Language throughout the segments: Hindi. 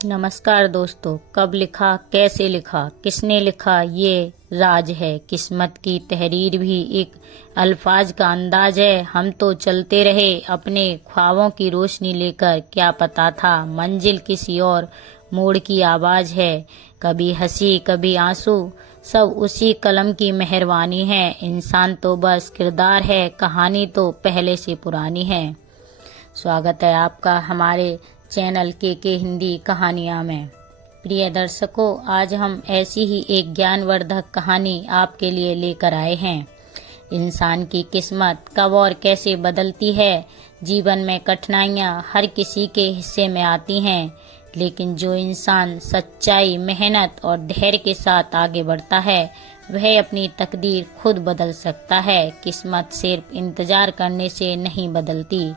नमस्कार दोस्तों। कब लिखा, कैसे लिखा, किसने लिखा, ये राज है। किस्मत की तहरीर भी एक अल्फाज का अंदाज है। हम तो चलते रहे अपने ख्वाबों की रोशनी लेकर, क्या पता था मंजिल किसी और मोड़ की आवाज है। कभी हंसी कभी आंसू, सब उसी कलम की मेहरबानी है। इंसान तो बस किरदार है, कहानी तो पहले से पुरानी है। स्वागत है आपका हमारे चैनल के हिंदी कहानियाँ में। प्रिय दर्शकों, आज हम ऐसी ही एक ज्ञानवर्धक कहानी आपके लिए लेकर आए हैं। इंसान की किस्मत कब और कैसे बदलती है। जीवन में कठिनाइयाँ हर किसी के हिस्से में आती हैं, लेकिन जो इंसान सच्चाई, मेहनत और धैर्य के साथ आगे बढ़ता है, वह अपनी तकदीर खुद बदल सकता है। किस्मत सिर्फ इंतजार करने से नहीं बदलती,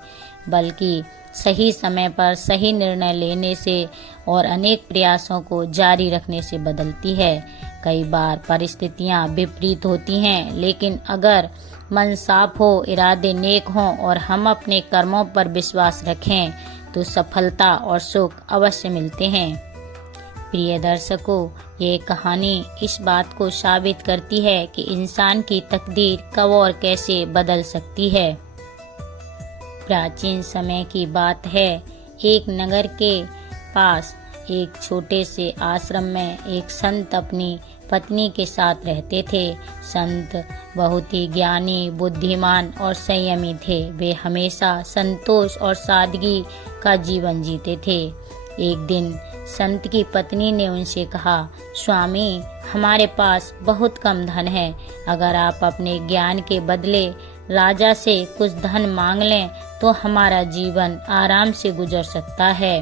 बल्कि सही समय पर सही निर्णय लेने से और अनेक प्रयासों को जारी रखने से बदलती है। कई बार परिस्थितियां विपरीत होती हैं, लेकिन अगर मन साफ हो, इरादे नेक हों और हम अपने कर्मों पर विश्वास रखें, तो सफलता और सुख अवश्य मिलते हैं। प्रिय दर्शकों, ये कहानी इस बात को साबित करती है कि इंसान की तकदीर कब और कैसे बदल सकती है। प्राचीन समय की बात है। एक नगर के पास एक छोटे से आश्रम में एक संत अपनी पत्नी के साथ रहते थे। संत बहुत ही ज्ञानी, बुद्धिमान और संयमी थे। वे हमेशा संतोष और सादगी का जीवन जीते थे। एक दिन संत की पत्नी ने उनसे कहा, स्वामी, हमारे पास बहुत कम धन है। अगर आप अपने ज्ञान के बदले राजा से कुछ धन मांग लें तो हमारा जीवन आराम से गुजर सकता है।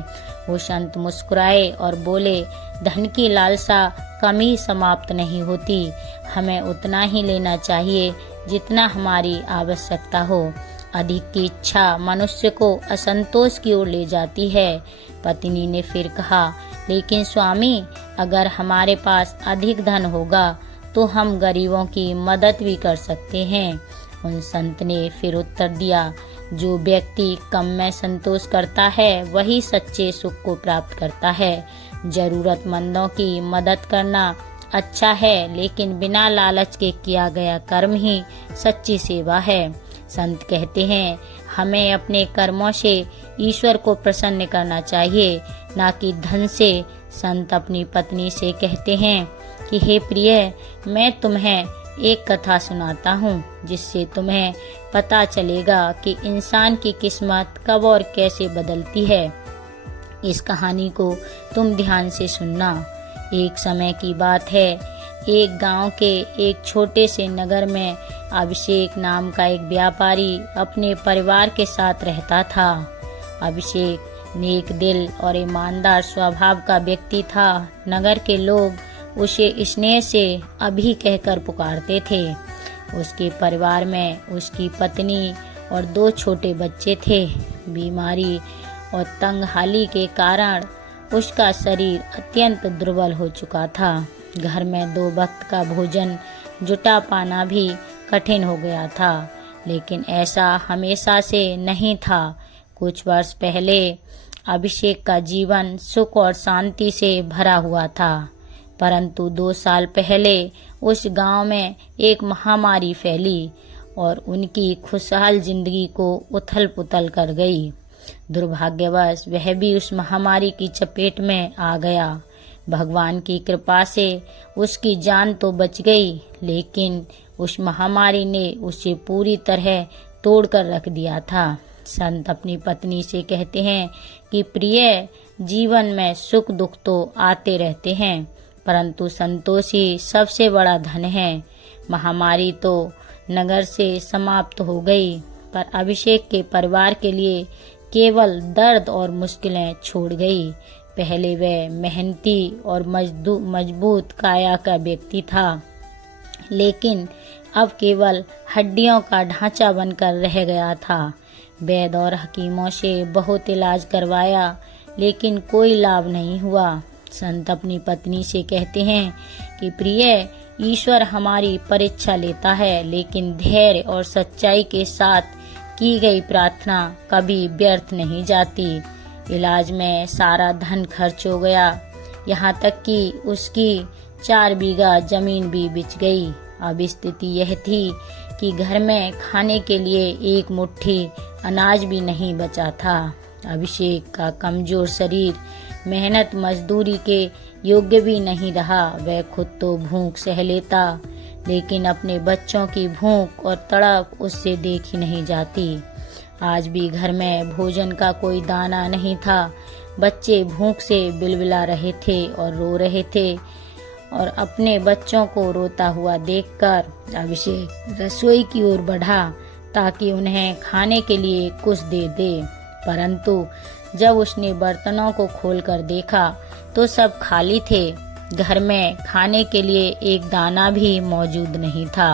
वो संत मुस्कुराए और बोले, धन की लालसा कभी समाप्त नहीं होती। हमें उतना ही लेना चाहिए जितना हमारी आवश्यकता हो। अधिक की इच्छा मनुष्य को असंतोष की ओर ले जाती है। पत्नी ने फिर कहा, लेकिन स्वामी, अगर हमारे पास अधिक धन होगा तो हम गरीबों की मदद भी कर सकते हैं। उन संत ने फिर उत्तर दिया, जो व्यक्ति कम में संतोष करता है, वही सच्चे सुख को प्राप्त करता है। जरूरतमंदों की मदद करना अच्छा है, लेकिन बिना लालच के किया गया कर्म ही सच्ची सेवा है। संत कहते हैं, हमें अपने कर्मों से ईश्वर को प्रसन्न करना चाहिए, ना कि धन से। संत अपनी पत्नी से कहते हैं कि हे प्रिय, मैं तुम्हें एक कथा सुनाता हूँ, जिससे तुम्हें पता चलेगा कि इंसान की किस्मत कब और कैसे बदलती है। इस कहानी को तुम ध्यान से सुनना। एक समय की बात है। एक गांव के एक छोटे से नगर में अभिषेक नाम का एक व्यापारी अपने परिवार के साथ रहता था। अभिषेक नेक दिल और ईमानदार स्वभाव का व्यक्ति था। नगर के लोग उसे स्नेह से अभी कहकर पुकारते थे। उसके परिवार में उसकी पत्नी और 2 छोटे बच्चे थे। बीमारी और तंगहाली के कारण उसका शरीर अत्यंत दुर्बल हो चुका था। घर में 2 वक्त का भोजन जुटा पाना भी कठिन हो गया था। लेकिन ऐसा हमेशा से नहीं था। कुछ वर्ष पहले अभिषेक का जीवन सुख और शांति से भरा हुआ था, परंतु 2 साल पहले उस गांव में एक महामारी फैली और उनकी खुशहाल जिंदगी को उथल पुथल कर गई। दुर्भाग्यवश वह भी उस महामारी की चपेट में आ गया। भगवान की कृपा से उसकी जान तो बच गई, लेकिन उस महामारी ने उसे पूरी तरह तोड़कर रख दिया था। संत अपनी पत्नी से कहते हैं कि प्रिय, जीवन में सुख दुख तो आते रहते हैं, परंतु संतोष ही सबसे बड़ा धन है। महामारी तो नगर से समाप्त हो गई, पर अभिषेक के परिवार के लिए केवल दर्द और मुश्किलें छोड़ गई। पहले वह मेहनती और मजबूत काया का व्यक्ति था, लेकिन अब केवल हड्डियों का ढांचा बनकर रह गया था। वैद्य और हकीमों से बहुत इलाज करवाया, लेकिन कोई लाभ नहीं हुआ। संत अपनी पत्नी से कहते हैं कि प्रिय, ईश्वर हमारी परीक्षा लेता है, लेकिन धैर्य और सच्चाई के साथ की गई प्रार्थना कभी व्यर्थ नहीं जाती। इलाज में सारा धन खर्च हो गया, यहाँ तक कि उसकी 4 बीघा जमीन भी बिक गई। अब स्थिति यह थी कि घर में खाने के लिए एक मुट्ठी अनाज भी नहीं बचा था। अभिषेक का कमजोर शरीर मेहनत मजदूरी के योग्य भी नहीं रहा। वह खुद तो भूख सह लेता, लेकिन अपने बच्चों की भूख और तड़प उससे देखी नहीं जाती। आज भी घर में भोजन का कोई दाना नहीं था। बच्चे भूख से बिलबिला रहे थे और रो रहे थे, और अपने बच्चों को रोता हुआ देखकर अभिषेक रसोई की ओर बढ़ा ताकि उन्हें खाने के लिए कुछ दे दे। परंतु जब उसने बर्तनों को खोलकर देखा तो सब खाली थे। घर में खाने के लिए एक दाना भी मौजूद नहीं था।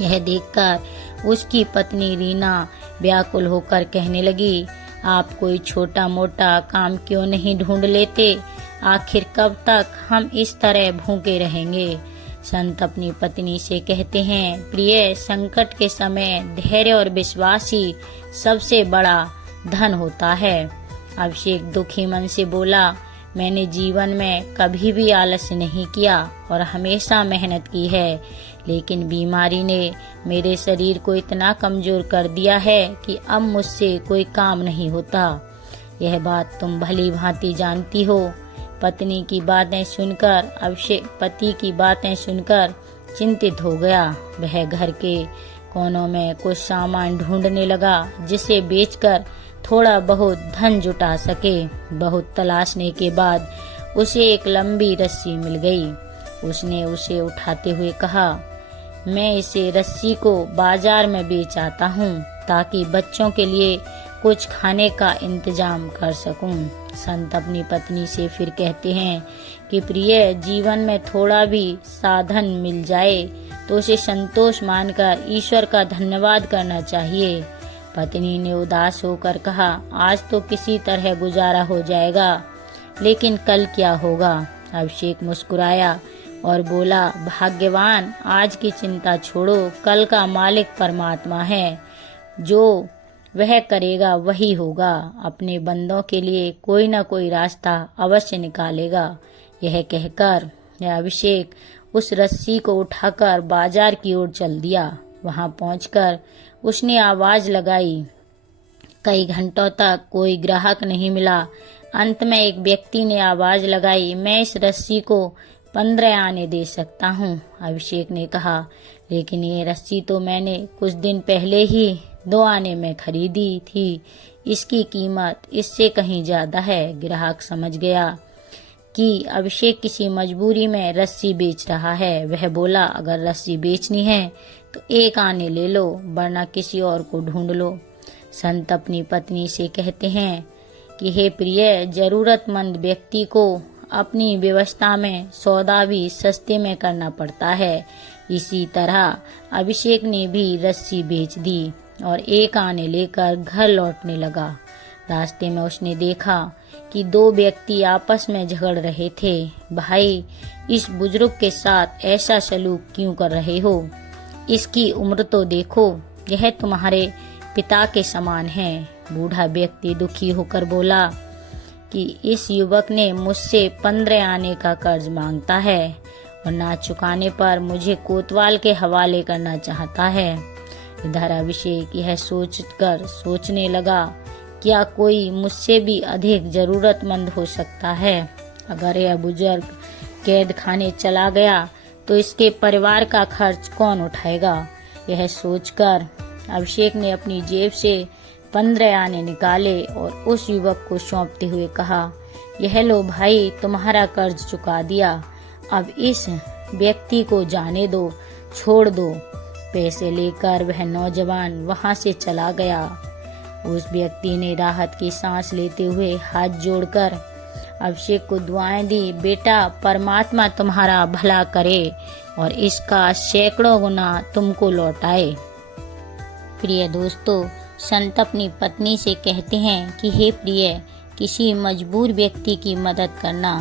यह देखकर उसकी पत्नी रीना व्याकुल होकर कहने लगी, आप कोई छोटा मोटा काम क्यों नहीं ढूंढ लेते? आखिर कब तक हम इस तरह भूखे रहेंगे? संत अपनी पत्नी से कहते हैं, प्रिय, संकट के समय धैर्य और विश्वास ही सबसे बड़ा धन होता है। अभिषेक दुखी मन से बोला, मैंने जीवन में कभी भी आलस्य नहीं किया और हमेशा मेहनत की है, लेकिन बीमारी ने मेरे शरीर को इतना कमजोर कर दिया है कि अब मुझसे कोई काम नहीं होता। यह बात तुम भली भांति जानती हो। पति की बातें सुनकर चिंतित हो गया। वह घर के कोनों में कुछ सामान ढूंढने लगा जिसे बेचकर थोड़ा बहुत धन जुटा सके। बहुत तलाशने के बाद उसे एक लंबी रस्सी मिल गई। उसने उसे उठाते हुए कहा, मैं इसे रस्सी को बाजार में बेच आता हूँ ताकि बच्चों के लिए कुछ खाने का इंतजाम कर सकूं। संत अपनी पत्नी से फिर कहते हैं कि प्रिय, जीवन में थोड़ा भी साधन मिल जाए तो उसे संतोष मानकर ईश्वर का धन्यवाद करना चाहिए। पत्नी ने उदास होकर कहा, आज तो किसी तरह गुजारा हो जाएगा, लेकिन कल क्या होगा? अभिषेक मुस्कुराया और बोला, भाग्यवान, आज की चिंता छोड़ो, कल का मालिक परमात्मा है, जो वह करेगा वही होगा। अपने बंदों के लिए कोई न कोई रास्ता अवश्य निकालेगा। यह कहकर अभिषेक उस रस्सी को उठाकर बाजार की ओर चल दिया। वहां पहुंचकर उसने आवाज लगाई। कई घंटों तक कोई ग्राहक नहीं मिला। अंत में एक व्यक्ति ने आवाज लगाई, मैं इस रस्सी को 15 आने दे सकता हूँ। अभिषेक ने कहा, लेकिन ये रस्सी तो मैंने कुछ दिन पहले ही 2 आने में खरीदी थी, इसकी कीमत इससे कहीं ज्यादा है। ग्राहक समझ गया कि अभिषेक किसी मजबूरी में रस्सी बेच रहा है। वह बोला, अगर रस्सी बेचनी है तो 1 आने ले लो, वरना किसी और को ढूंढ लो। संत अपनी पत्नी से कहते हैं कि हे प्रिय, जरूरतमंद व्यक्ति को अपनी व्यवस्था में सौदा भी सस्ते में करना पड़ता है। इसी तरह अभिषेक ने भी रस्सी बेच दी और 1 आने लेकर घर लौटने लगा। रास्ते में उसने देखा कि 2 व्यक्ति आपस में झगड़ रहे थे। भाई, इस बुजुर्ग के साथ ऐसा सलूक क्यों कर रहे हो? इसकी उम्र तो देखो, यह तुम्हारे पिता के समान है। बूढ़ा व्यक्ति दुखी होकर बोला कि इस युवक ने मुझसे 15 आने का कर्ज मांगता है और ना चुकाने पर मुझे कोतवाल के हवाले करना चाहता है। इधर अभिषेक यह सोचकर सोचने लगा, क्या कोई मुझसे भी अधिक जरूरतमंद हो सकता है? अगर यह बुजुर्ग कैद खाने चला गया तो इसके परिवार का खर्च कौन उठाएगा? यह सोचकर अभिषेक ने अपनी जेब से 15 आने निकाले और उस युवक को सौंपते हुए कहा, यह लो भाई, तुम्हारा कर्ज चुका दिया, अब इस व्यक्ति को जाने दो, छोड़ दो। पैसे लेकर वह नौजवान वहां से चला गया। उस व्यक्ति ने राहत की सांस लेते हुए हाथ जोड़कर अभिषेक को दुआएं दी, बेटा, परमात्मा तुम्हारा भला करे और इसका सैकड़ों गुना तुमको लौटाए। प्रिय दोस्तों, संत अपनी पत्नी से कहते हैं कि हे प्रिय, किसी मजबूर व्यक्ति की मदद करना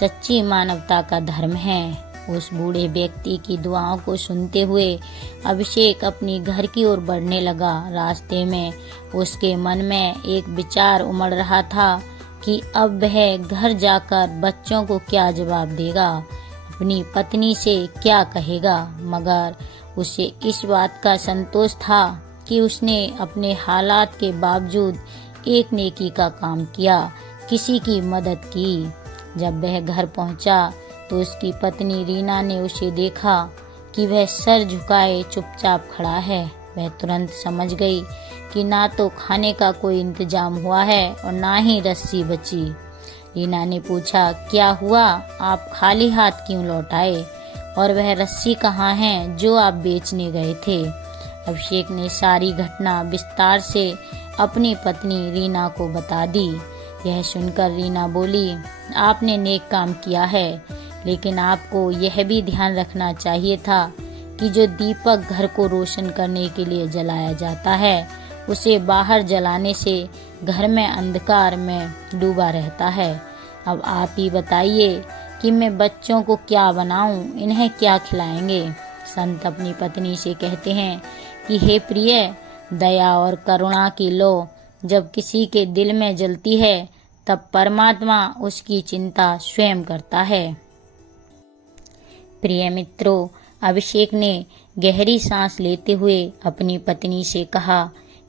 सच्ची मानवता का धर्म है। उस बूढ़े व्यक्ति की दुआओं को सुनते हुए अभिषेक अपनी घर की ओर बढ़ने लगा। रास्ते में उसके मन में एक विचार उमड़ रहा था कि अब वह घर जाकर बच्चों को क्या जवाब देगा, अपनी पत्नी से क्या कहेगा। मगर उसे इस बात का संतोष था कि उसने अपने हालात के बावजूद एक नेकी का काम किया, किसी की मदद की। जब वह घर पहुंचा तो उसकी पत्नी रीना ने उसे देखा कि वह सर झुकाए चुपचाप खड़ा है। वह तुरंत समझ गई कि ना तो खाने का कोई इंतजाम हुआ है और ना ही रस्सी बची। रीना ने पूछा, क्या हुआ, आप खाली हाथ क्यों लौट आए, और वह रस्सी कहाँ है जो आप बेचने गए थे। अभिषेक ने सारी घटना विस्तार से अपनी पत्नी रीना को बता दी। यह सुनकर रीना बोली, आपने नेक काम किया है, लेकिन आपको यह भी ध्यान रखना चाहिए था कि जो दीपक घर को रोशन करने के लिए जलाया जाता है, उसे बाहर जलाने से घर में अंधकार में डूबा रहता है। अब आप ही बताइए कि मैं बच्चों को क्या बनाऊं, इन्हें क्या खिलाएंगे। संत अपनी पत्नी से कहते हैं कि हे प्रिय, दया और करुणा की लो जब किसी के दिल में जलती है, तब परमात्मा उसकी चिंता स्वयं करता है। प्रिय मित्रों, अभिषेक ने गहरी सांस लेते हुए अपनी पत्नी से कहा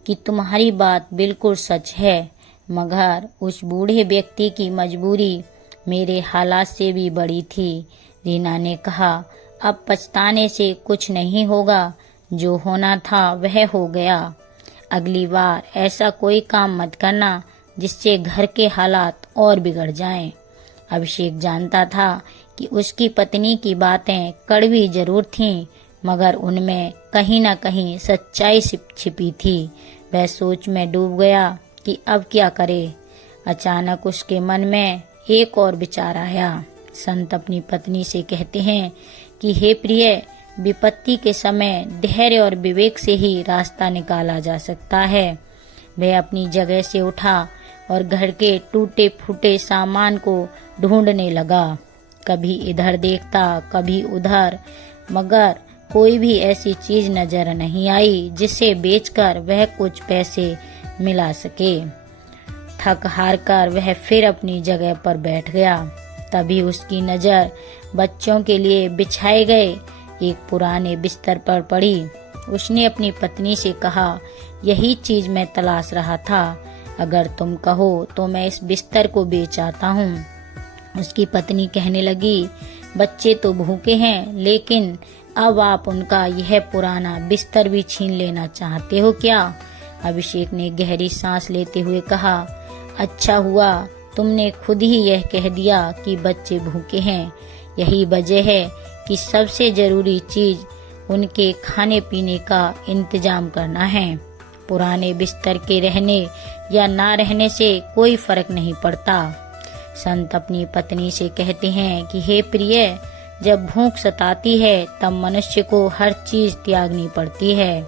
कि तुम्हारी बात बिल्कुल सच है, मगर उस बूढ़े व्यक्ति की मजबूरी मेरे हालात से भी बड़ी थी। रीना ने कहा, अब पछताने से कुछ नहीं होगा, जो होना था वह हो गया। अगली बार ऐसा कोई काम मत करना जिससे घर के हालात और बिगड़ जाएं। अभिषेक जानता था कि उसकी पत्नी की बातें कड़वी जरूर थीं, मगर उनमें कहीं न कहीं सच्चाई छिपी थी। वह सोच में डूब गया कि अब क्या करे। अचानक उसके मन में एक और विचार आया। संत अपनी पत्नी से कहते हैं कि हे प्रिय, विपत्ति के समय धैर्य और विवेक से ही रास्ता निकाला जा सकता है। वह अपनी जगह से उठा और घर के टूटे फूटे सामान को ढूंढने लगा। कभी इधर देखता, कभी उधर, मगर कोई भी ऐसी चीज नजर नहीं आई जिसे बेचकर वह कुछ पैसे मिला सके। थक हार कर वह फिर अपनी जगह पर बैठ गया। तभी उसकी नजर बच्चों के लिए बिछाए गए एक पुराने बिस्तर पर पड़ी। उसने अपनी पत्नी से कहा, यही चीज मैं तलाश रहा था, अगर तुम कहो तो मैं इस बिस्तर को बेच आता हूँ। उसकी पत्नी कहने लगी, बच्चे तो भूखे हैं, लेकिन अब आप उनका यह पुराना बिस्तर भी छीन लेना चाहते हो क्या? अभिषेक ने गहरी सांस लेते हुए कहा, अच्छा हुआ तुमने खुद ही यह कह दिया कि बच्चे भूखे हैं। यही वजह है कि सबसे जरूरी चीज उनके खाने पीने का इंतजाम करना है। पुराने बिस्तर के रहने या ना रहने से कोई फर्क नहीं पड़ता। संत अपनी पत्नी से कहते हैं कि हे प्रिय, जब भूख सताती है तब मनुष्य को हर चीज त्यागनी पड़ती है।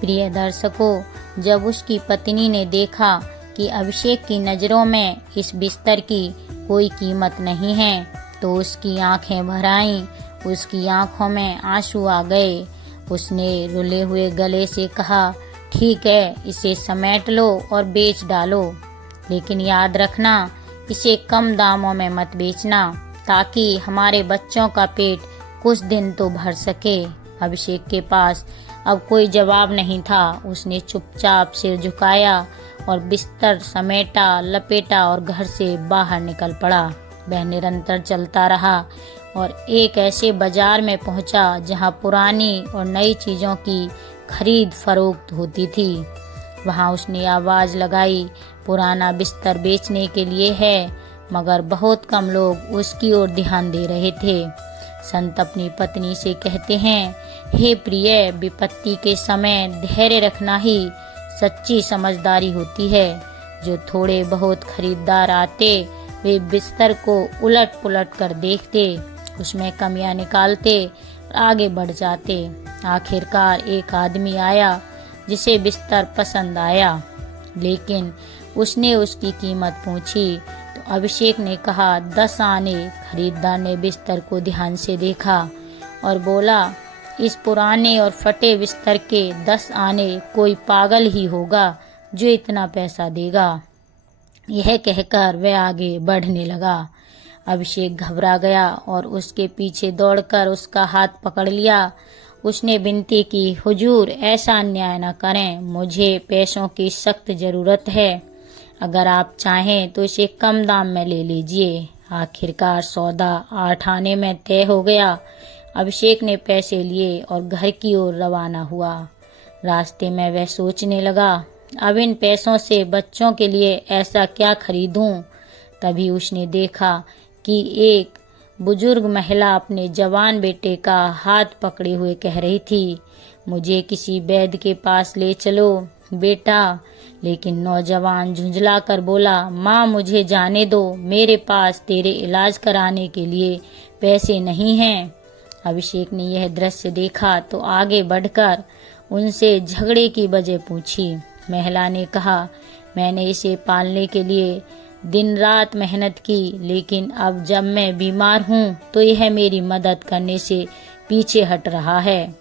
प्रिय दर्शकों, जब उसकी पत्नी ने देखा कि अभिषेक की नजरों में इस बिस्तर की कोई कीमत नहीं है, तो उसकी आंखें भर आईं, उसकी आंखों में आंसू आ गए। उसने रुले हुए गले से कहा, ठीक है, इसे समेट लो और बेच डालो, लेकिन याद रखना इसे कम दामों में मत बेचना, ताकि हमारे बच्चों का पेट कुछ दिन तो भर सके। अभिषेक के पास अब कोई जवाब नहीं था। उसने चुपचाप सिर झुकाया और बिस्तर समेटा, लपेटा और घर से बाहर निकल पड़ा। वह निरंतर चलता रहा और एक ऐसे बाजार में पहुंचा जहां पुरानी और नई चीजों की खरीद फरोख्त होती थी। वहां उसने आवाज लगाई, पुराना बिस्तर बेचने के लिए है, मगर बहुत कम लोग उसकी ओर ध्यान दे रहे थे। संत अपनी पत्नी से कहते हैं, हे प्रिय, विपत्ति के समय धैर्य रखना ही सच्ची समझदारी होती है। जो थोड़े बहुत खरीदार आते, वे बिस्तर को उलट पुलट कर देखते, उसमें कमियां निकालते और आगे बढ़ जाते। आखिरकार एक आदमी आया जिसे बिस्तर पसंद आया, लेकिन उसने उसकी कीमत पूछी तो अभिषेक ने कहा 10 आने। खरीदार ने बिस्तर को ध्यान से देखा और बोला, इस पुराने और फटे बिस्तर के 10 आने कोई पागल ही होगा जो इतना पैसा देगा। यह कहकर वह आगे बढ़ने लगा। अभिषेक घबरा गया और उसके पीछे दौड़कर उसका हाथ पकड़ लिया। उसने विनती की, हुजूर ऐसा अन्याय न करें, मुझे पैसों की सख्त जरूरत है। अगर आप चाहें तो इसे कम दाम में ले लीजिए। आखिरकार सौदा 8 आने में तय हो गया। अभिषेक ने पैसे लिए और घर की ओर रवाना हुआ। रास्ते में वह सोचने लगा, अब इन पैसों से बच्चों के लिए ऐसा क्या खरीदूं। तभी उसने देखा कि एक बुजुर्ग महिला अपने जवान बेटे का हाथ पकड़े हुए कह रही थी, मुझे किसी वैद्य के पास ले चलो बेटा। लेकिन नौजवान झुंझला कर बोला, माँ मुझे जाने दो, मेरे पास तेरे इलाज कराने के लिए पैसे नहीं हैं। अभिषेक ने यह दृश्य देखा तो आगे बढ़कर उनसे झगड़े की वजह पूछी। महिला ने कहा, मैंने इसे पालने के लिए दिन रात मेहनत की, लेकिन अब जब मैं बीमार हूँ तो यह मेरी मदद करने से पीछे हट रहा है।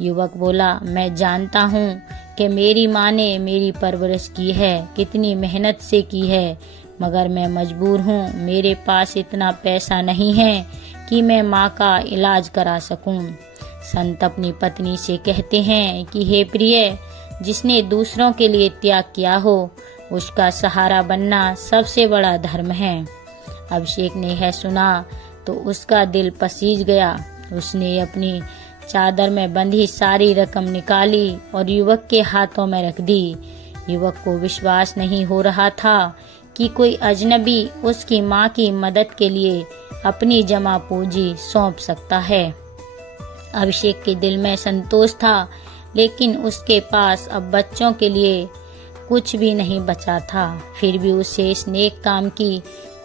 युवक बोला, मैं जानता हूँ कि मेरी माँ ने मेरी परवरिश की है, कितनी मेहनत से की है, मगर मैं मजबूर हूँ। मेरे पास इतना पैसा नहीं है कि मैं माँ का इलाज करा सकूं। संत अपनी पत्नी से कहते हैं कि हे प्रिय, जिसने दूसरों के लिए त्याग किया हो उसका सहारा बनना सबसे बड़ा धर्म है। अभिषेक ने यह सुना तो उसका दिल पसीज गया। उसने अपनी चादर में बंधी सारी रकम निकाली और युवक के हाथों में रख दी। युवक को विश्वास नहीं हो रहा था कि कोई अजनबी उसकी माँ की मदद के लिए अपनी जमा पूंजी सौंप सकता है। अभिषेक के दिल में संतोष था, लेकिन उसके पास अब बच्चों के लिए कुछ भी नहीं बचा था। फिर भी उसे इस नेक काम की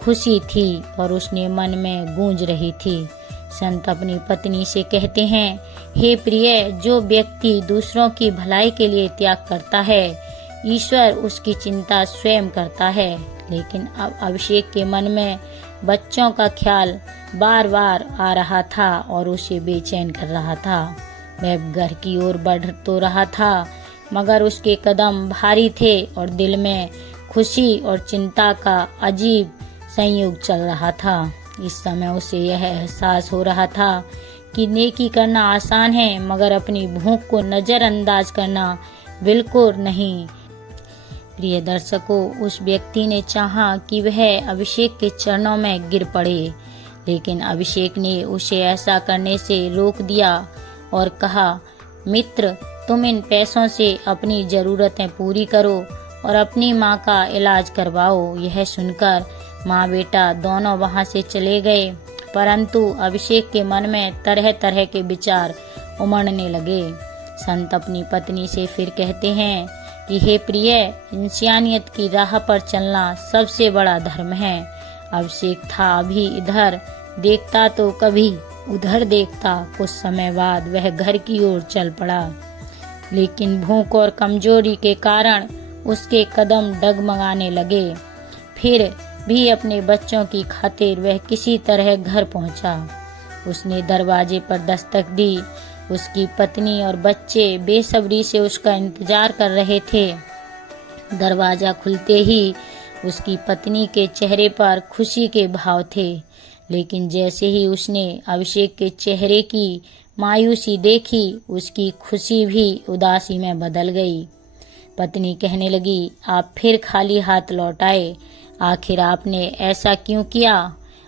खुशी थी और उसने मन में गूंज रही थी। संत अपनी पत्नी से कहते हैं, हे प्रिय, जो व्यक्ति दूसरों की भलाई के लिए त्याग करता है, ईश्वर उसकी चिंता स्वयं करता है। लेकिन अब अभिषेक के मन में बच्चों का ख्याल बार बार आ रहा था और उसे बेचैन कर रहा था। वह घर की ओर बढ़ तो रहा था, मगर उसके कदम भारी थे और दिल में खुशी और चिंता का अजीब संयोग चल रहा था। इस समय उसे यह एहसास हो रहा था कि नेकी करना आसान है, मगर अपनी भूख को नजरअंदाज करना बिल्कुल नहीं। प्रिय दर्शकों, उस व्यक्ति ने चाहा कि वह अभिषेक के चरणों में गिर पड़े, लेकिन अभिषेक ने उसे ऐसा करने से रोक दिया और कहा, मित्र, तुम इन पैसों से अपनी जरूरतें पूरी करो और अपनी माँ का इलाज करवाओ। यह सुनकर माँ बेटा दोनों वहाँ से चले गए, परंतु अभिषेक के मन में तरह तरह के विचार उमड़ने लगे। संत अपनी पत्नी से फिर कहते हैं कि हे प्रिय, इंसानियत की राह पर चलना सबसे बड़ा धर्म है। अभिषेक था अभी इधर देखता तो कभी उधर देखता। कुछ समय बाद वह घर की ओर चल पड़ा, लेकिन भूख और कमजोरी के कारण उसके कदम डगमगाने लगे। फिर भी अपने बच्चों की खातिर वह किसी तरह घर पहुंचा। उसने दरवाजे पर दस्तक दी। उसकी पत्नी और बच्चे बेसब्री से उसका इंतजार कर रहे थे। दरवाजा खुलते ही उसकी पत्नी के चेहरे पर खुशी के भाव थे, लेकिन जैसे ही उसने अभिषेक के चेहरे की मायूसी देखी, उसकी खुशी भी उदासी में बदल गई। पत्नी कहने लगी, आप फिर खाली हाथ लौट आए, आखिर आपने ऐसा क्यों किया?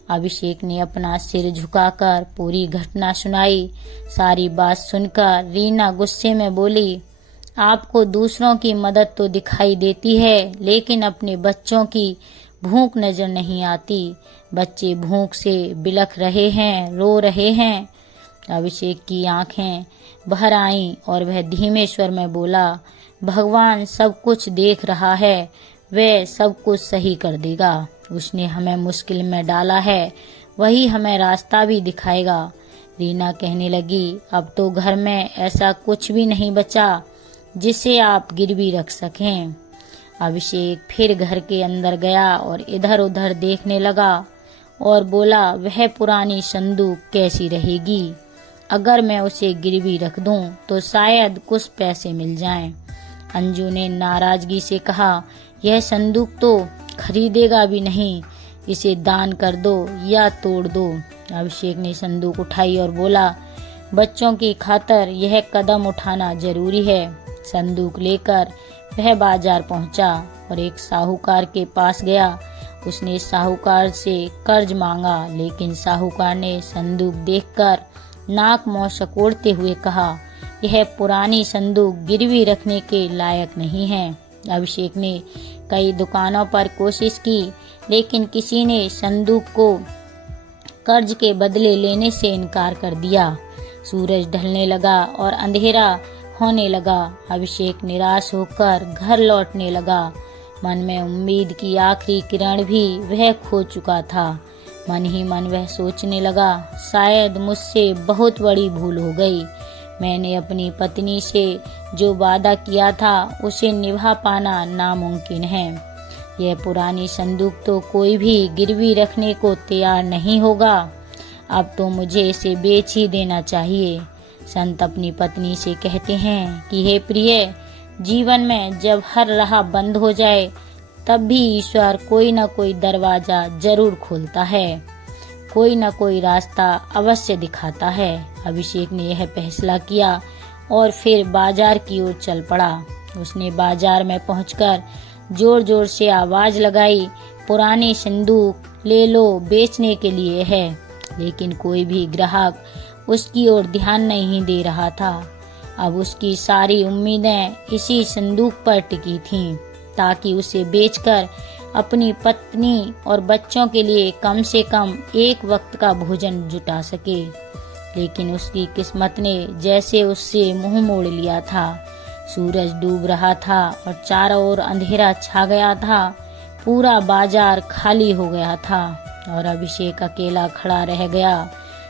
अभिषेक ने अपना सिर झुकाकर पूरी घटना सुनाई। सारी बात सुनकर रीना गुस्से में बोली, आपको दूसरों की मदद तो दिखाई देती है, लेकिन अपने बच्चों की भूख नजर नहीं आती। बच्चे भूख से बिलख रहे हैं, रो रहे हैं। अभिषेक की आंखें भर आईं और वह धीमे स्वर में बोला, भगवान सब कुछ देख रहा है, वह सब कुछ सही कर देगा। उसने हमें मुश्किल में डाला है, वही हमें रास्ता भी दिखाएगा। रीना कहने लगी, अब तो घर में ऐसा कुछ भी नहीं बचा जिसे आप गिरवी रख सकें। अभिषेक फिर घर के अंदर गया और इधर उधर देखने लगा और बोला, वह पुरानी संदूक कैसी रहेगी? अगर मैं उसे गिरवी रख दूं तो शायद कुछ पैसे मिल जाएं। अंजू ने नाराजगी से कहा, यह संदूक तो खरीदेगा भी नहीं, इसे दान कर दो या तोड़ दो। अभिषेक ने संदूक उठाई और बोला, बच्चों की खातर यह कदम उठाना जरूरी है। संदूक लेकर वह बाजार पहुंचा और एक साहूकार के पास गया। उसने साहूकार से कर्ज मांगा, लेकिन साहूकार ने संदूक देखकर नाक मुंह सिकोड़ते हुए कहा, यह पुरानी संदूक गिरवी रखने के लायक नहीं है। अभिषेक ने कई दुकानों पर कोशिश की, लेकिन किसी ने संदूक को कर्ज के बदले लेने से इनकार कर दिया। सूरज ढलने लगा और अंधेरा होने लगा। अभिषेक निराश होकर घर लौटने लगा। मन में उम्मीद की आखिरी किरण भी वह खो चुका था। मन ही मन वह सोचने लगा, शायद मुझसे बहुत बड़ी भूल हो गई। मैंने अपनी पत्नी से जो वादा किया था उसे निभा पाना नामुमकिन है। यह पुरानी संदूक तो कोई भी गिरवी रखने को तैयार नहीं होगा। अब तो मुझे इसे बेच ही देना चाहिए। संत अपनी पत्नी से कहते हैं कि हे प्रिय, जीवन में जब हर राह बंद हो जाए तब भी ईश्वर कोई न कोई दरवाजा जरूर खोलता है, कोई न कोई रास्ता अवश्य दिखाता है। अभिषेक ने यह फैसला किया और फिर बाजार की ओर चल पड़ा। उसने बाजार में पहुंचकर जोर जोर से आवाज लगाई, पुरानी संदूक ले लो, बेचने के लिए है। लेकिन कोई भी ग्राहक उसकी ओर ध्यान नहीं दे रहा था। अब उसकी सारी उम्मीदें इसी संदूक पर टिकी थीं, ताकि उसे बेचकर अपनी पत्नी और बच्चों के लिए कम से कम एक वक्त का भोजन जुटा सके। लेकिन उसकी किस्मत ने जैसे उससे मुंह मोड़ लिया था। सूरज डूब रहा था और चारों ओर अंधेरा छा गया था। पूरा बाजार खाली हो गया था और अभिषेक अकेला खड़ा रह गया।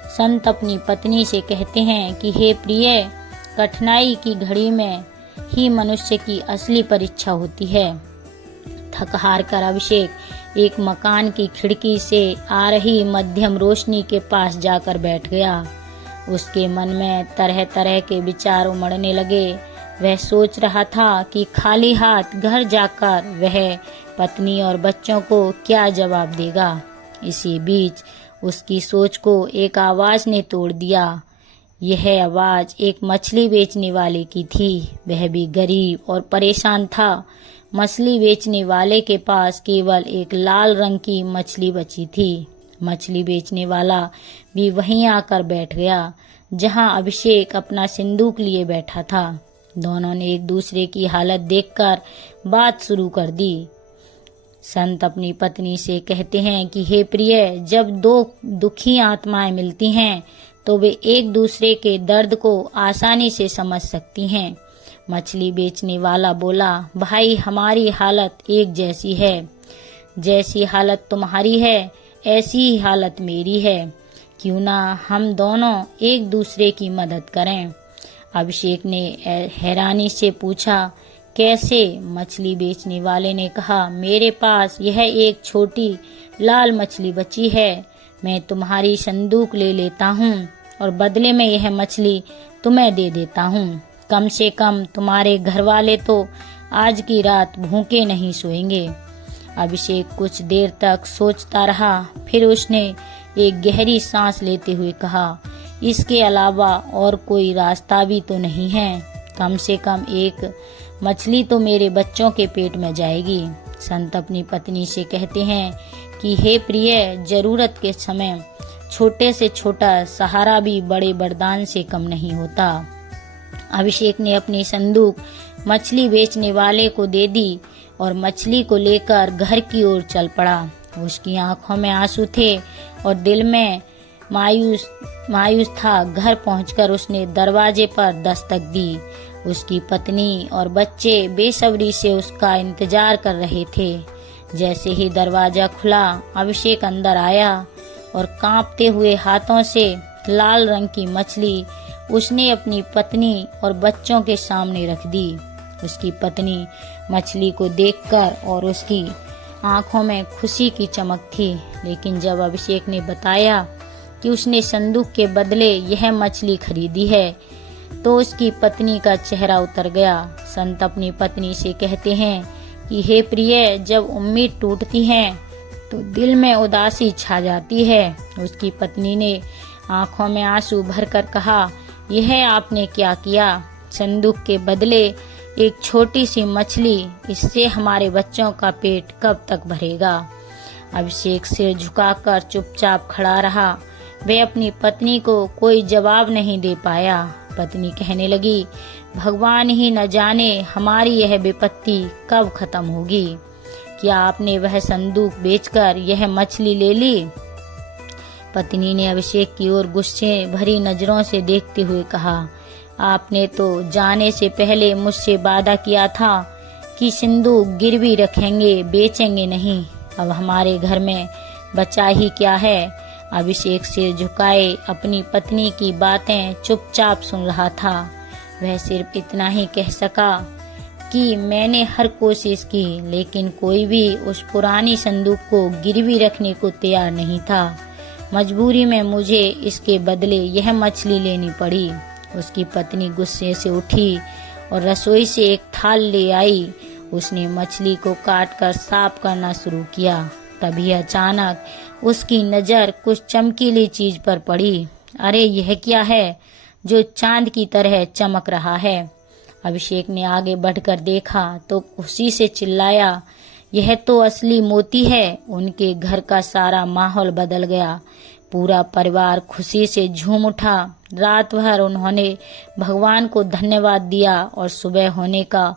संत अपनी पत्नी से कहते हैं कि हे प्रिय, कठिनाई की घड़ी में ही मनुष्य की असली परीक्षा होती है। थक हार कर अभिषेक एक मकान की खिड़की से आ रही मध्यम रोशनी के पास जाकर बैठ गया। उसके मन में तरह तरह के विचार उमड़ने लगे। वह सोच रहा था कि खाली हाथ घर जाकर वह पत्नी और बच्चों को क्या जवाब देगा। इसी बीच उसकी सोच को एक आवाज ने तोड़ दिया। यह आवाज एक मछली बेचने वाले की थी। वह भी गरीब और परेशान था। मछली बेचने वाले के पास केवल एक लाल रंग की मछली बची थी। मछली बेचने वाला भी वहीं आकर बैठ गया जहां अभिषेक अपना संदूक लिए बैठा था। दोनों ने एक दूसरे की हालत देखकर बात शुरू कर दी। संत अपनी पत्नी से कहते हैं कि हे प्रिय, जब दो दुखी आत्माएं मिलती हैं तो वे एक दूसरे के दर्द को आसानी से समझ सकती हैं। मछली बेचने वाला बोला, भाई, हमारी हालत एक जैसी है। जैसी हालत तुम्हारी है ऐसी ही हालत मेरी है। क्यों ना हम दोनों एक दूसरे की मदद करें। अभिषेक ने हैरानी से पूछा, कैसे? मछली बेचने वाले ने कहा, मेरे पास यह एक छोटी लाल मछली बची है। मैं तुम्हारी संदूक ले लेता हूँ और बदले में यह मछली तुम्हें दे देता हूँ। कम से कम तुम्हारे घर वाले तो आज की रात भूखे नहीं सोएंगे। अभिषेक कुछ देर तक सोचता रहा। फिर उसने एक गहरी सांस लेते हुए कहा, इसके अलावा और कोई रास्ता भी तो नहीं है। कम से कम एक मछली तो मेरे बच्चों के पेट में जाएगी। संत अपनी पत्नी से कहते हैं कि हे प्रिय, जरूरत के समय छोटे से छोटा सहारा भी बड़े वरदान से कम नहीं होता। अभिषेक ने अपनी संदूक मछली बेचने वाले को दे दी और मछली को लेकर घर की ओर चल पड़ा। उसकी आंखों में आंसू थे और दिल में मायूस था। घर पहुंचकर उसने दरवाजे पर दस्तक दी। उसकी पत्नी और बच्चे बेसब्री से उसका इंतजार कर रहे थे। जैसे ही दरवाजा खुला, अभिषेक अंदर आया और कांपते हुए हाथों से लाल रंग की मछली उसने अपनी पत्नी और बच्चों के सामने रख दी। उसकी पत्नी मछली को देखकर और उसकी आंखों में खुशी की चमक थी। लेकिन जब अभिषेक ने बताया कि उसने संदूक के बदले यह मछली खरीदी है तो उसकी पत्नी का चेहरा उतर गया। संत अपनी पत्नी से कहते हैं कि हे प्रिय, जब उम्मीद टूटती है तो दिल में उदासी छा जाती है। उसकी पत्नी ने आंखों में आंसू भरकर कहा, यह आपने क्या किया? संदूक के बदले एक छोटी सी मछली, इससे हमारे बच्चों का पेट कब तक भरेगा? अभिषेक सिर झुकाकर चुपचाप खड़ा रहा। वह अपनी पत्नी को कोई जवाब नहीं दे पाया। पत्नी कहने लगी, भगवान ही न जाने हमारी यह विपत्ति कब खत्म होगी। क्या आपने वह संदूक बेचकर यह मछली ले ली? पत्नी ने अभिषेक की ओर गुस्से भरी नजरों से देखते हुए कहा, आपने तो जाने से पहले मुझसे वादा किया था कि संदूक गिरवी रखेंगे, बेचेंगे नहीं। अब हमारे घर में बचा ही क्या है? अभिषेक सिर झुकाए अपनी पत्नी की बातें चुपचाप सुन रहा था। वह सिर्फ इतना ही कह सका कि मैंने हर कोशिश की, लेकिन कोई भी उस पुरानी संदूक को गिरवी रखने को तैयार नहीं था। मजबूरी में मुझे इसके बदले यह मछली लेनी पड़ी। उसकी पत्नी गुस्से से उठी और रसोई से एक थाल ले आई। उसने मछली को काटकर साफ करना शुरू किया। तभी अचानक उसकी नजर कुछ चमकीली चीज पर पड़ी। अरे, यह क्या है जो चांद की तरह चमक रहा है? अभिषेक ने आगे बढ़कर देखा तो खुशी से चिल्लाया, यह तो असली मोती है। उनके घर का सारा माहौल बदल गया। पूरा परिवार खुशी से झूम उठा। रात भर उन्होंने भगवान को धन्यवाद दिया और सुबह होने का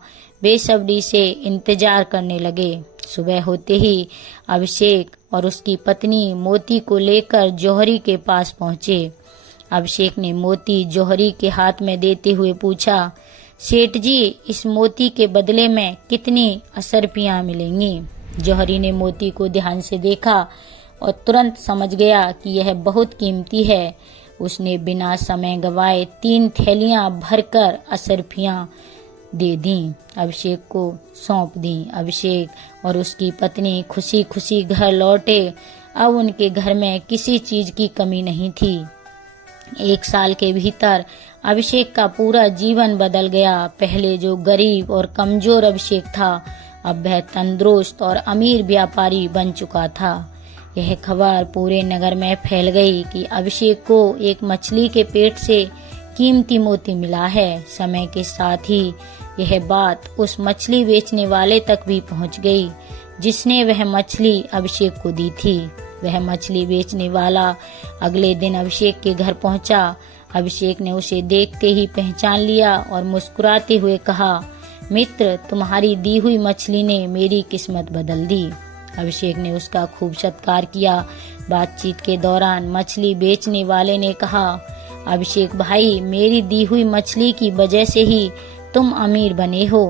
बेसब्री से इंतजार करने लगे। सुबह होते ही अभिषेक और उसकी पत्नी मोती को लेकर जौहरी के पास पहुंचे। अभिषेक ने मोती जौहरी के हाथ में देते हुए पूछा, सेठ जी, इस मोती के बदले में कितनी असरपियां मिलेंगी? जौहरी ने मोती को ध्यान से देखा और तुरंत समझ गया कि यह बहुत कीमती है। उसने बिना समय गवाए 3 थैलियां भरकर असरफियां दे दी, अभिषेक को सौंप दी। अभिषेक और उसकी पत्नी खुशी खुशी घर लौटे। अब उनके घर में किसी चीज की कमी नहीं थी। 1 साल के भीतर अभिषेक का पूरा जीवन बदल गया। पहले जो गरीब और कमजोर अभिषेक था, अब वह तंदुरुस्त और अमीर व्यापारी बन चुका था। यह खबर पूरे नगर में फैल गई कि अभिषेक को एक मछली के पेट से कीमती मोती मिला है। समय के साथ ही यह बात उस मछली बेचने वाले तक भी पहुंच गई जिसने वह मछली अभिषेक को दी थी। वह मछली बेचने वाला अगले दिन अभिषेक के घर पहुंचा। अभिषेक ने उसे देखते ही पहचान लिया और मुस्कुराते हुए कहा, मित्र, तुम्हारी दी हुई मछली ने मेरी किस्मत बदल दी। अभिषेक ने उसका खूब सत्कार किया। बातचीत के दौरान मछली बेचने वाले ने कहा, अभिषेक भाई, मेरी दी हुई मछली की वजह से ही तुम अमीर बने हो।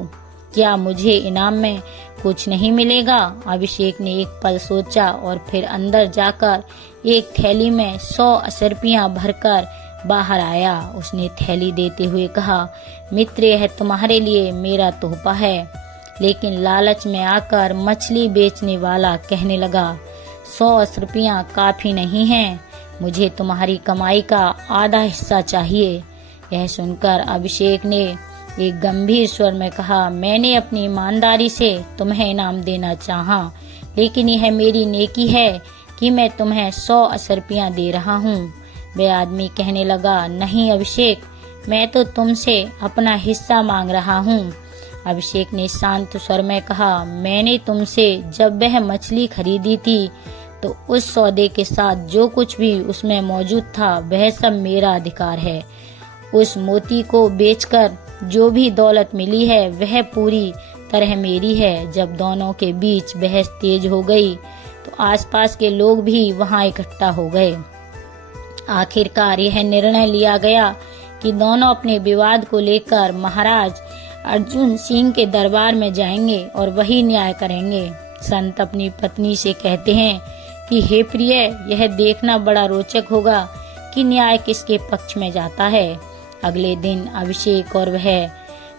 क्या मुझे इनाम में कुछ नहीं मिलेगा? अभिषेक ने एक पल सोचा और फिर अंदर जाकर एक थैली में 100 असरपियां भरकर बाहर आया। उसने थैली देते हुए कहा, मित्र, यह तुम्हारे लिए मेरा तोहफा है। लेकिन लालच में आकर मछली बेचने वाला कहने लगा, 100 असरपियां काफी नहीं हैं, मुझे तुम्हारी कमाई का आधा हिस्सा चाहिए। यह सुनकर अभिषेक ने एक गंभीर स्वर में कहा, मैंने अपनी ईमानदारी से तुम्हें इनाम देना चाहा, लेकिन यह मेरी नेकी है कि मैं तुम्हें 100 असरपियां दे रहा हूँ। वह आदमी कहने लगा, नहीं अभिषेक, मैं तो तुमसे अपना हिस्सा मांग रहा हूँ। अभिषेक ने शांत स्वर में कहा, मैंने तुमसे जब वह मछली खरीदी थी तो उस सौदे के साथ जो कुछ भी उसमें मौजूद था वह सब मेरा अधिकार है। उस मोती को बेचकर जो भी दौलत मिली है वह पूरी तरह मेरी है। जब दोनों के बीच बहस तेज हो गई तो आसपास के लोग भी वहां इकट्ठा हो गए। आखिरकार यह निर्णय लिया गया कि दोनों अपने विवाद को लेकर महाराज अर्जुन सिंह के दरबार में जाएंगे और वही न्याय करेंगे। संत अपनी पत्नी से कहते हैं कि हे प्रिय, यह देखना बड़ा रोचक होगा कि न्याय किसके पक्ष में जाता है। अगले दिन अभिषेक और वह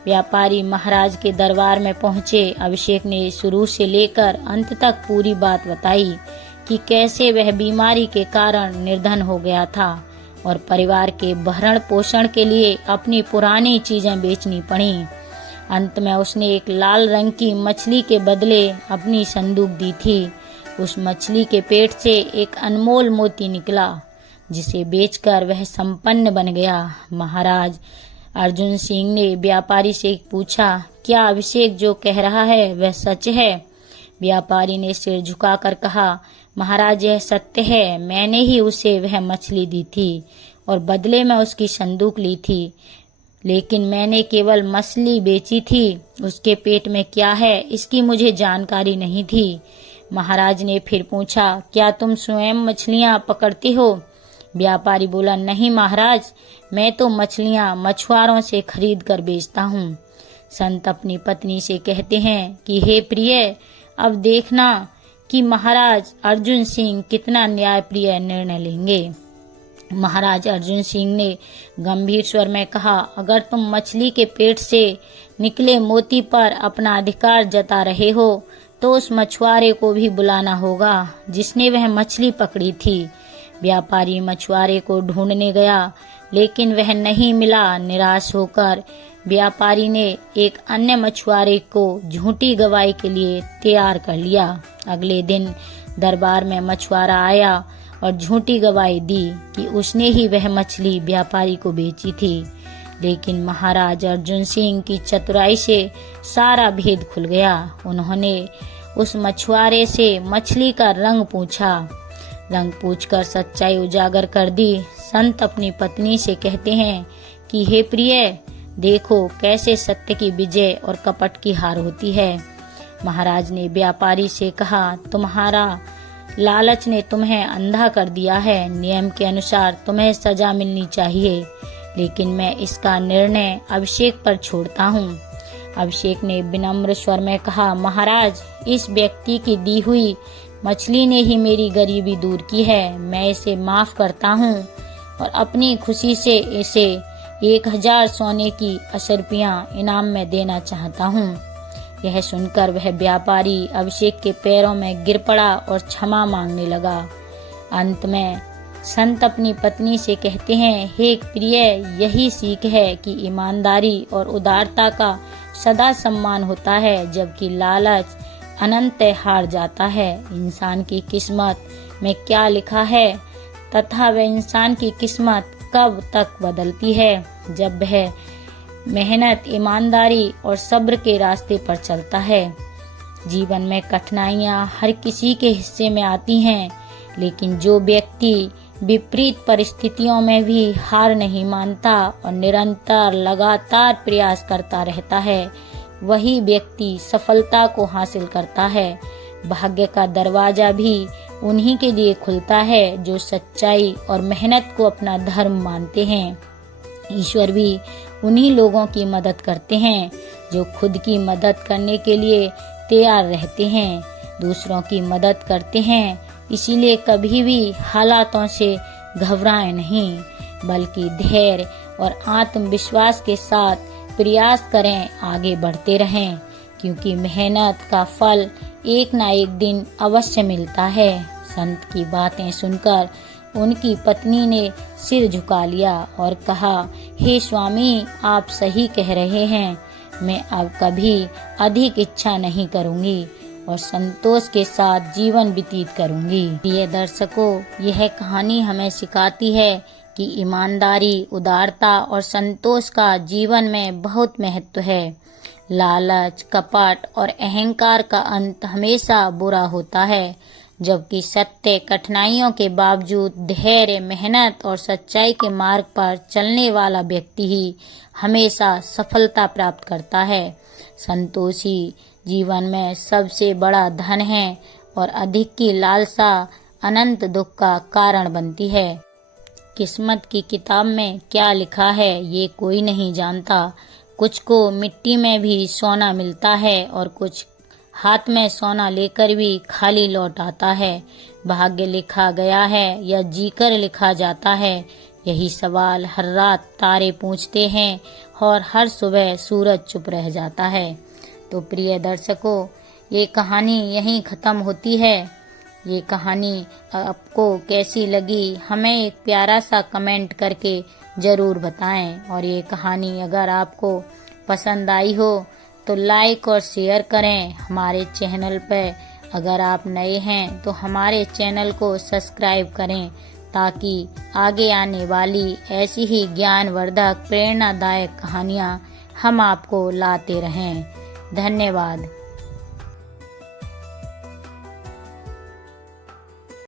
व्यापारी महाराज के दरबार में पहुँचे। अभिषेक ने शुरू से लेकर अंत तक पूरी बात बताई कि कैसे वह बीमारी के कारण निर्धन हो गया था और परिवार के भरण पोषण के लिए अपनी पुरानी चीजें बेचनी पड़ी। अंत में उसने एक लाल रंग की मछली के बदले अपनी संदूक दी थी। उस मछली के पेट से एक अनमोल मोती निकला, जिसे बेचकर वह संपन्न बन गया। महाराज अर्जुन सिंह ने व्यापारी से पूछा, क्या अभिषेक जो कह रहा है वह सच है? व्यापारी ने सिर झुकाकर कहा, महाराज यह सत्य है। मैंने ही उसे वह मछली दी थी और बदले में उसकी संदूक ली थी, लेकिन मैंने केवल मछली बेची थी। उसके पेट में क्या है इसकी मुझे जानकारी नहीं थी। महाराज ने फिर पूछा, क्या तुम स्वयं मछलियां पकड़ते हो? व्यापारी बोला, नहीं महाराज, मैं तो मछलियां मछुआरों से खरीद कर बेचता हूँ। संत अपनी पत्नी से कहते हैं कि हे प्रिय, अब देखना कि महाराज अर्जुन सिंह कितना न्यायप्रिय निर्णय लेंगे। महाराज अर्जुन सिंह ने गंभीर स्वर में कहा, अगर तुम मछली के पेट से निकले मोती पर अपना अधिकार जता रहे हो तो उस मछुआरे को भी बुलाना होगा जिसने वह मछली पकड़ी थी। व्यापारी मछुआरे को ढूंढने गया, लेकिन वह नहीं मिला। निराश होकर व्यापारी ने एक अन्य मछुआरे को झूठी गवाही के लिए तैयार कर लिया। अगले दिन दरबार में मछुआरा आया और झूठी गवाही दी कि उसने ही वह मछली व्यापारी को बेची थी। लेकिन महाराज अर्जुन सिंह की चतुराई से सारा भेद खुल गया। उन्होंने उस मछुआरे से मछली का रंग पूछा। रंग पूछकर सच्चाई उजागर कर दी। संत अपनी पत्नी से कहते हैं कि हे प्रिय, देखो कैसे सत्य की विजय और कपट की हार होती है। महाराज ने व्यापारी से कहा, तुम्हारा लालच ने तुम्हें अंधा कर दिया है। नियम के अनुसार तुम्हें सजा मिलनी चाहिए, लेकिन मैं इसका निर्णय अभिषेक पर छोड़ता हूँ। अभिषेक ने विनम्र स्वर में कहा, महाराज, इस व्यक्ति की दी हुई मछली ने ही मेरी गरीबी दूर की है। मैं इसे माफ करता हूँ और अपनी खुशी से इसे 1000 सोने की अशर्पियाँ इनाम में देना चाहता हूँ। यह सुनकर वह व्यापारी अभिषेक के पैरों में गिर पड़ा और क्षमा मांगने लगा। अंत में संत अपनी पत्नी से कहते हैं, हे प्रिय, यही सीख है कि ईमानदारी और उदारता का सदा सम्मान होता है, जबकि लालच अनंत हार जाता है। इंसान की किस्मत में क्या लिखा है तथा वह इंसान की किस्मत कब तक बदलती है, जब वह मेहनत, ईमानदारी और सब्र के रास्ते पर चलता है। जीवन में कठिनाइयां हर किसी के हिस्से में आती हैं, लेकिन जो व्यक्ति विपरीत परिस्थितियों में भी हार नहीं मानता और निरंतर लगातार प्रयास करता रहता है, वही व्यक्ति सफलता को हासिल करता है। भाग्य का दरवाजा भी उन्हीं के लिए खुलता है जो सच्चाई और मेहनत को अपना धर्म मानते हैं। ईश्वर भी उन्हीं लोगों की मदद करते हैं जो खुद की मदद करने के लिए तैयार रहते हैं, दूसरों की मदद करते हैं। इसीलिए कभी भी हालातों से घबराएं नहीं, बल्कि धैर्य और आत्मविश्वास के साथ प्रयास करें, आगे बढ़ते रहें, क्योंकि मेहनत का फल एक ना एक दिन अवश्य मिलता है। संत की बातें सुनकर उनकी पत्नी ने सिर झुका लिया और कहा, हे स्वामी, आप सही कह रहे हैं। मैं अब कभी अधिक इच्छा नहीं करूंगी और संतोष के साथ जीवन व्यतीत करूंगी। प्रिय दर्शकों, यह कहानी हमें सिखाती है कि ईमानदारी, उदारता और संतोष का जीवन में बहुत महत्व है। लालच, कपट और अहंकार का अंत हमेशा बुरा होता है, जबकि सत्य, कठिनाइयों के बावजूद धैर्य, मेहनत और सच्चाई के मार्ग पर चलने वाला व्यक्ति ही हमेशा सफलता प्राप्त करता है। संतोष ही जीवन में सबसे बड़ा धन है और अधिक की लालसा अनंत दुख का कारण बनती है। किस्मत की किताब में क्या लिखा है ये कोई नहीं जानता। कुछ को मिट्टी में भी सोना मिलता है और कुछ हाथ में सोना लेकर भी खाली लौट आता है। भाग्य लिखा गया है या जीकर लिखा जाता है, यही सवाल हर रात तारे पूछते हैं और हर सुबह सूरज चुप रह जाता है। तो प्रिय दर्शकों, ये कहानी यहीं ख़त्म होती है। ये कहानी आपको कैसी लगी हमें एक प्यारा सा कमेंट करके ज़रूर बताएं। और ये कहानी अगर आपको पसंद आई हो तो लाइक और शेयर करें। हमारे चैनल पर अगर आप नए हैं तो हमारे चैनल को सब्सक्राइब करें, ताकि आगे आने वाली ऐसी ही ज्ञानवर्धक प्रेरणादायक कहानियाँ हम आपको लाते रहें। धन्यवाद।